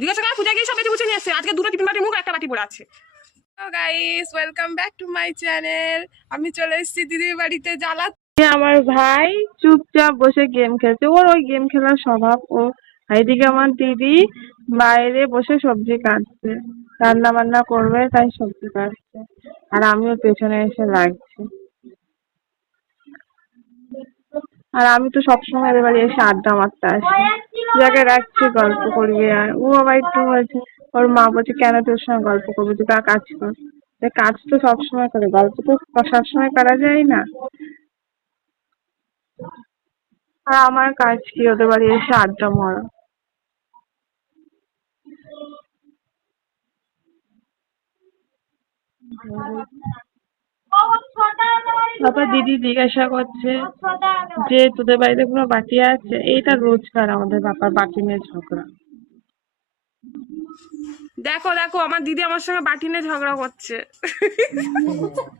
জিজ্ঞাসা করে পূজা গিয়ে সব বেঁচে নিয়ে এসছে? আজকে দুটো টিফিন বাটির মুখ একটা বাটি পড়ে আছে। Guys welcome back to my channel আমি চলে এসেছি দিদির বাড়িতে জ্বালা আমার ভাই চুপচাপ বসে গেম খেলছে। ওর ওই গেম খেলার স্বভাব ও এদিকে আমার দিদি বাইরে বসে সবজি কাটছে। রান্না বান্না করবে তাই সবজি কাটছে। আর আমিও পেছনে এসে লাগছি। আর আমি তো সবসময় এদের বাড়ি এসে আড্ডা মারতে আসি। যাকে রাখছি, গল্প করবি। আর ও আবার একটু বলছে, ওর মা বলছে, কেন তোর সঙ্গে গল্প করবি? তুই তা কাজ কর? কাজ তো সবসময় করে, গল্প তো সবসময় করা যায় না। আর আমার কাজ কি? ওদের বাড়ি এসে আড্ডা মারা। তারপর দিদি জিজ্ঞাসা করছে যে তোদের বাড়িতে কোনো বাটি আছে? এইটা রোজকার আমাদের বাপার বাটি নিয়ে ঝগড়া। দেখো দেখো আমার দিদি আমার সঙ্গে বাটি নিয়ে ঝগড়া করছে।